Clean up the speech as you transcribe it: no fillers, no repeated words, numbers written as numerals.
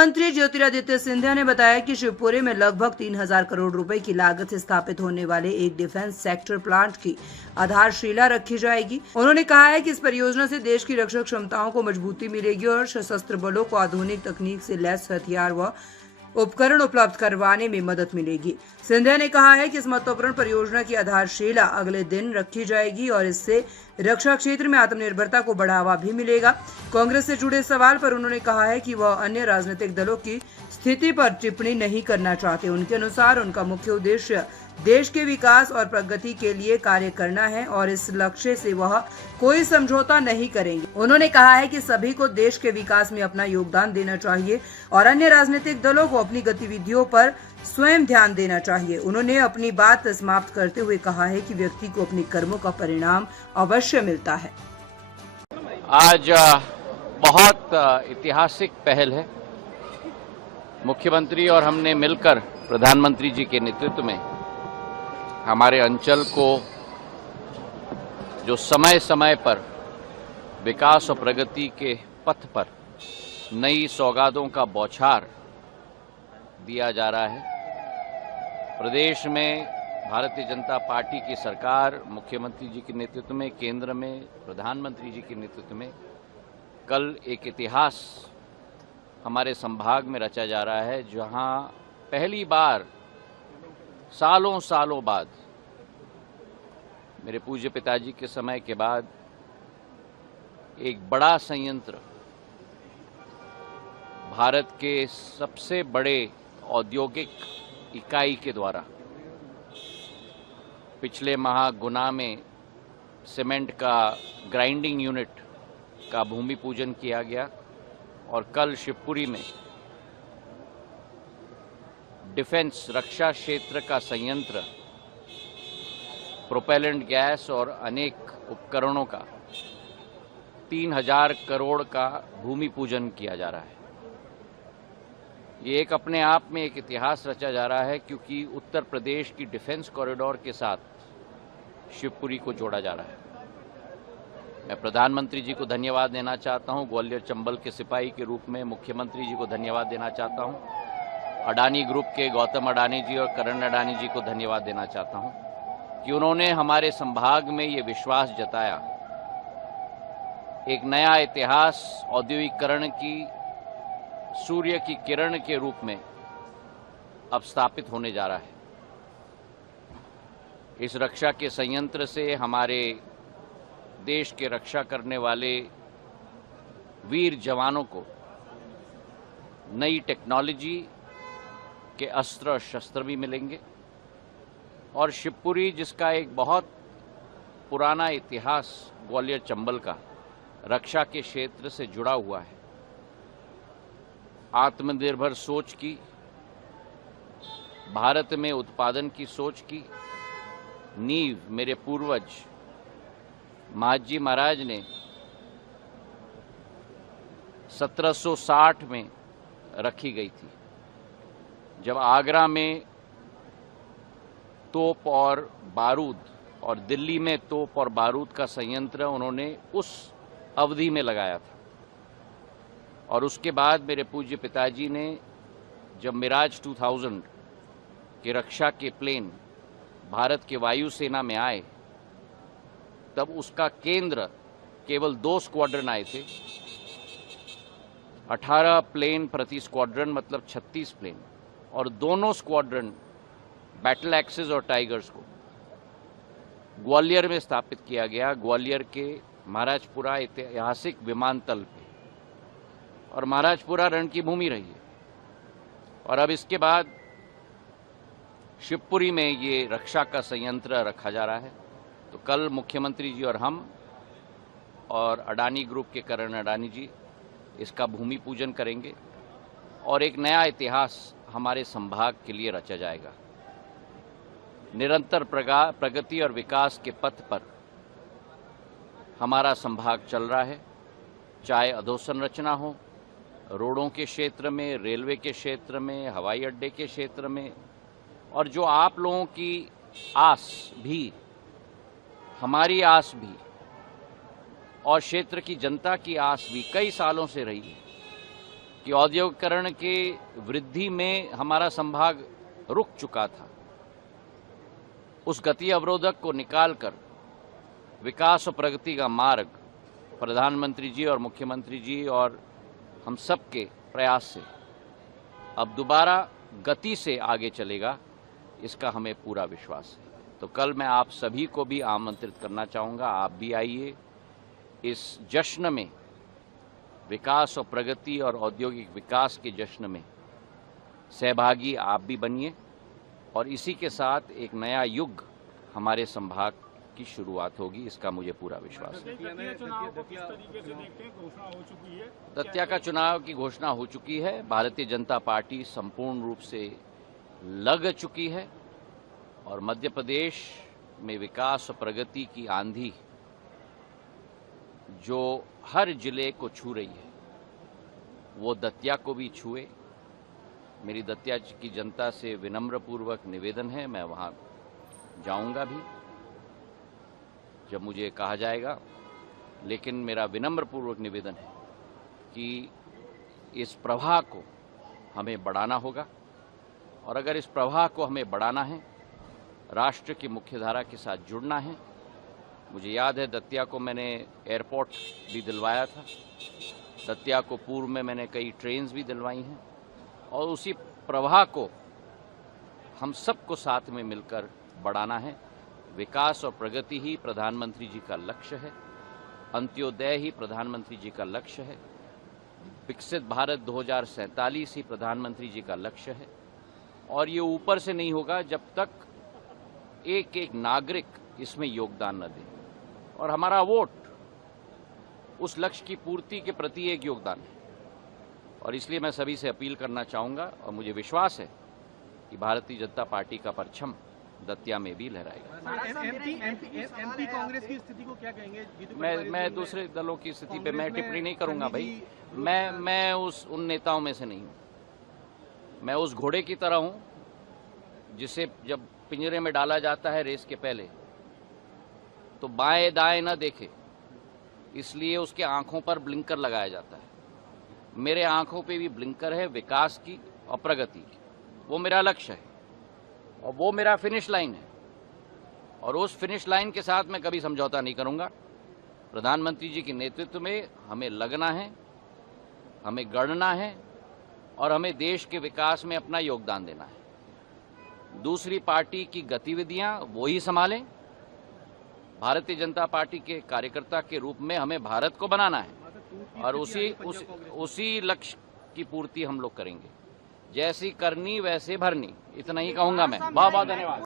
मंत्री ज्योतिरादित्य सिंधिया ने बताया कि शिवपुरी में लगभग 3,000 करोड़ रुपए की लागत से स्थापित होने वाले एक डिफेंस सेक्टर प्लांट की आधारशिला रखी जाएगी। उन्होंने कहा है कि इस परियोजना से देश की रक्षक क्षमताओं को मजबूती मिलेगी और सशस्त्र बलों को आधुनिक तकनीक से लैस हथियार व उपकरण उपलब्ध करवाने में मदद मिलेगी। सिंधिया ने कहा है कि इस महत्वपूर्ण परियोजना की आधारशिला अगले दिन रखी जाएगी और इससे रक्षा क्षेत्र में आत्मनिर्भरता को बढ़ावा भी मिलेगा। कांग्रेस से जुड़े सवाल पर उन्होंने कहा है कि वह अन्य राजनीतिक दलों की स्थिति पर टिप्पणी नहीं करना चाहते। उनके अनुसार उनका मुख्य उद्देश्य देश के विकास और प्रगति के लिए कार्य करना है और इस लक्ष्य से वह कोई समझौता नहीं करेंगे। उन्होंने कहा है कि सभी को देश के विकास में अपना योगदान देना चाहिए और अन्य राजनीतिक दलों को अपनी गतिविधियों पर स्वयं ध्यान देना चाहिए। उन्होंने अपनी बात समाप्त करते हुए कहा है कि व्यक्ति को अपने कर्मों का परिणाम अवश्य मिलता है। आज बहुत ऐतिहासिक पहल है। मुख्यमंत्री और हमने मिलकर प्रधानमंत्री जी के नेतृत्व में हमारे अंचल को जो समय समय पर विकास और प्रगति के पथ पर नई सौगातों का बौछार दिया जा रहा है। प्रदेश में भारतीय जनता पार्टी की सरकार मुख्यमंत्री जी के नेतृत्व में, केंद्र में प्रधानमंत्री जी के नेतृत्व में कल एक इतिहास हमारे संभाग में रचा जा रहा है, जहां पहली बार सालों सालों बाद मेरे पूज्य पिताजी के समय के बाद एक बड़ा संयंत्र भारत के सबसे बड़े औद्योगिक इकाई के द्वारा पिछले माह गुना में सीमेंट का ग्राइंडिंग यूनिट का भूमि पूजन किया गया और कल शिवपुरी में डिफेंस रक्षा क्षेत्र का संयंत्र प्रोपेलेंट गैस और अनेक उपकरणों का 3,000 करोड़ का भूमि पूजन किया जा रहा है। ये एक अपने आप में एक इतिहास रचा जा रहा है, क्योंकि उत्तर प्रदेश की डिफेंस कॉरिडोर के साथ शिवपुरी को जोड़ा जा रहा है। मैं प्रधानमंत्री जी को धन्यवाद देना चाहता हूं, ग्वालियर चंबल के सिपाही के रूप में मुख्यमंत्री जी को धन्यवाद देना चाहता हूं, अडानी ग्रुप के गौतम अडानी जी और करण अडानी जी को धन्यवाद देना चाहता हूं कि उन्होंने हमारे संभाग में ये विश्वास जताया। एक नया इतिहास औद्योगिकरण की सूर्य की किरण के रूप में अब स्थापित होने जा रहा है। इस रक्षा के संयंत्र से हमारे देश के रक्षा करने वाले वीर जवानों को नई टेक्नोलॉजी के अस्त्र शस्त्र भी मिलेंगे और शिवपुरी, जिसका एक बहुत पुराना इतिहास ग्वालियर चंबल का रक्षा के क्षेत्र से जुड़ा हुआ है, आत्मनिर्भर सोच की, भारत में उत्पादन की सोच की नींव मेरे पूर्वज महाजी महाराज ने 1760 में रखी गई थी, जब आगरा में तोप और बारूद और दिल्ली में तोप और बारूद का संयंत्र उन्होंने उस अवधि में लगाया था। और उसके बाद मेरे पूज्य पिताजी ने जब मिराज 2000 के रक्षा के प्लेन भारत के वायुसेना में आए, तब उसका केंद्र केवल 2 स्क्वाड्रन आए थे, 18 प्लेन प्रति स्क्वाड्रन, मतलब 36 प्लेन, और दोनों स्क्वाड्रन बैटल एक्सेस और टाइगर्स को ग्वालियर में स्थापित किया गया, ग्वालियर के महाराजपुरा ऐतिहासिक विमानतल पे, और महाराजपुरा रण की भूमि रही है। और अब इसके बाद शिवपुरी में ये रक्षा का संयंत्र रखा जा रहा है। तो कल मुख्यमंत्री जी और हम और अडानी ग्रुप के करण अडानी जी इसका भूमि पूजन करेंगे और एक नया इतिहास हमारे संभाग के लिए रचा जाएगा। निरंतर प्रगति और विकास के पथ पर हमारा संभाग चल रहा है, चाहे अधोसंरचना हो, रोडों के क्षेत्र में, रेलवे के क्षेत्र में, हवाई अड्डे के क्षेत्र में, और जो आप लोगों की आस भी, हमारी आस भी और क्षेत्र की जनता की आस भी कई सालों से रही है कि औद्योगिकरण के वृद्धि में हमारा संभाग रुक चुका था, उस गति अवरोधक को निकालकर विकास और प्रगति का मार्ग प्रधानमंत्री जी और मुख्यमंत्री जी और हम सब के प्रयास से अब दोबारा गति से आगे चलेगा, इसका हमें पूरा विश्वास है। तो कल मैं आप सभी को भी आमंत्रित करना चाहूँगा, आप भी आइए इस जश्न में, विकास और प्रगति और औद्योगिक विकास के जश्न में सहभागी आप भी बनिए और इसी के साथ एक नया युग हमारे संभाग की शुरुआत होगी, इसका मुझे पूरा विश्वास है। दतिया का चुनाव की घोषणा हो चुकी है। भारतीय जनता पार्टी संपूर्ण रूप से लग चुकी है और मध्य प्रदेश में विकास और प्रगति की आंधी जो हर जिले को छू रही है, वो दतिया को भी छुए। मेरी दतिया की जनता से विनम्र पूर्वक निवेदन है, मैं वहाँ जाऊँगा भी जब मुझे कहा जाएगा, लेकिन मेरा विनम्र पूर्वक निवेदन है कि इस प्रवाह को हमें बढ़ाना होगा और अगर इस प्रवाह को हमें बढ़ाना है, राष्ट्र की मुख्यधारा के साथ जुड़ना है। मुझे याद है दतिया को मैंने एयरपोर्ट भी दिलवाया था, दतिया को पूर्व में मैंने कई ट्रेन्स भी दिलवाई हैं और उसी प्रवाह को हम सबको साथ में मिलकर बढ़ाना है। विकास और प्रगति ही प्रधानमंत्री जी का लक्ष्य है, अंत्योदय ही प्रधानमंत्री जी का लक्ष्य है, विकसित भारत 2047 ही प्रधानमंत्री जी का लक्ष्य है और ये ऊपर से नहीं होगा जब तक एक एक नागरिक इसमें योगदान न दे और हमारा वोट उस लक्ष्य की पूर्ति के प्रति एक योगदान है और इसलिए मैं सभी से अपील करना चाहूँगा और मुझे विश्वास है कि भारतीय जनता पार्टी का परचम दतिया में भी लहराएगा। एमपी कांग्रेस की स्थिति को क्या कहेंगे? मैं दूसरे दलों की स्थिति पे मैं टिप्पणी नहीं करूंगा भाई। मैं उन नेताओं में से नहीं हूँ। मैं उस घोड़े की तरह हूँ जिसे जब पिंजरे में डाला जाता है रेस के पहले तो बाएं दाएं न देखे, इसलिए उसके आंखों पर ब्लिंकर लगाया जाता है। मेरे आंखों पे भी ब्लिंकर है विकास की और प्रगति की। वो मेरा लक्ष्य है और वो मेरा फिनिश लाइन है और उस फिनिश लाइन के साथ मैं कभी समझौता नहीं करूंगा। प्रधानमंत्री जी के नेतृत्व में हमें लगना है, हमें गढ़ना है और हमें देश के विकास में अपना योगदान देना है। दूसरी पार्टी की गतिविधियां वो ही संभालें। भारतीय जनता पार्टी के कार्यकर्ता के रूप में हमें भारत को बनाना है और उसी लक्ष्य की पूर्ति हम लोग करेंगे। जैसी करनी वैसे भरनी, इतना ही कहूंगा मैं। बहुत बहुत धन्यवाद।